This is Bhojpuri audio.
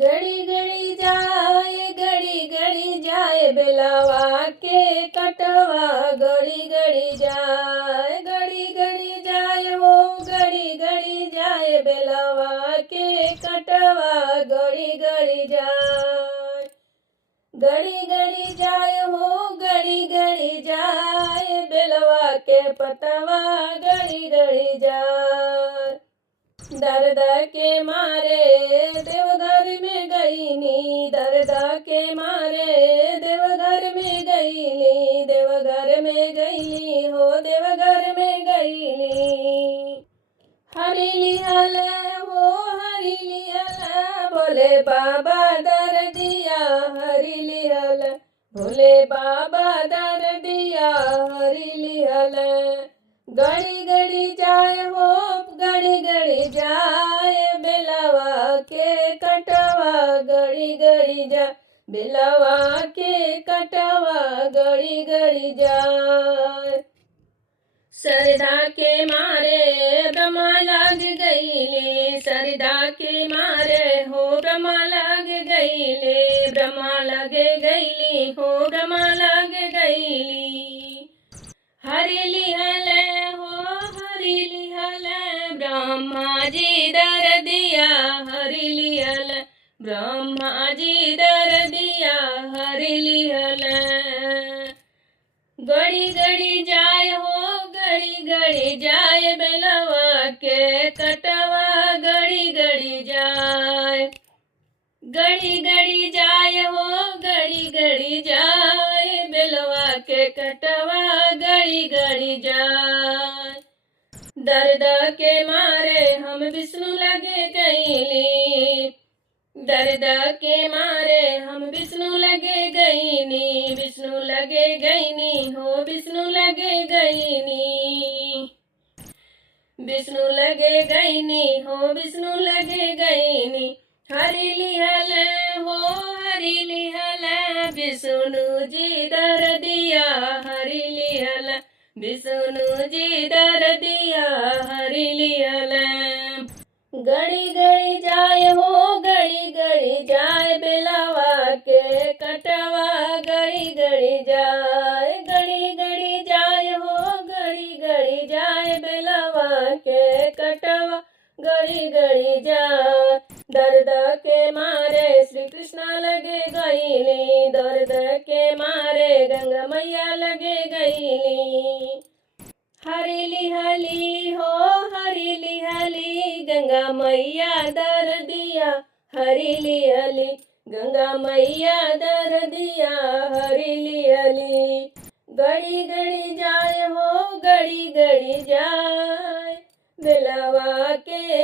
घड़ी जाए बेलवा के कटवा घड़ी जाए हो घड़ी जाए बेलवा के कटवा घड़ी जाए घड़ी जाए हो घड़ी जाए बेलवा के पतवा घड़ी जाए। दर्द के मारे देवघर में गईनी दर्द के मारे देवघर में गईनी देवघर में गईनी हो देवघर में गईनी। हरी लिहल हो हरी लिहल भोले बाबा दर दिया हरी लिहल भोले बाबा दर दिया हरी लिहल। घड़ी जाए हो घड़ी जाए बेलवा के कटवा घड़ी जा बेलवा के कटवा घड़ी जाए। सरदा के मारे ब्रह्मा लाग गईले सरदा के मारे हो ब्रह्मा लाग गईले ब्रह्मा लगे गईली हो ब्रह्मा लग गईली। हरी लिहल हो हरी लिहल ब्रह्मा जी दर दिया हरी लिहल ब्रह्मा जी दर दिया हरी लिहल। घड़ी जाए हो घड़ी जाए बेलवा के कटवा घड़ी जाए घड़ी जाए हो घड़ी जाए बेलवा के कटवा घड़ी जाए। दर्द के मारे हम विष्णु लगे गईली दर्द के मारे हम विष्णु लगे गईनी विष्णु लगे गईनी हो विष्णु लगे गईनी विष्णु लगे गईनी हो विष्णु लगे गईनी। हरी लिहल हो हरी लिहल विष्णु जी दर दिया हरी लिहल विष्णु जी दर दिया हरी लिहल। घड़ी जाए हो घड़ी जाए बेलवा के कटवा घड़ी जाए घड़ी जाए हो घड़ी जाए बेलवा के कटवा घड़ी जाए। दर्द के मारे श्री कृष्णा लगे गईली दर्द के मारे गंगा मैया लगे गईली। हरी लिहली हो हरी लिहली गंगा मैया दर दिया हरी लिहली गंगा मैया दर दिया हरी लिहली। घड़ी जाए हो घड़ी जाए बेलवा के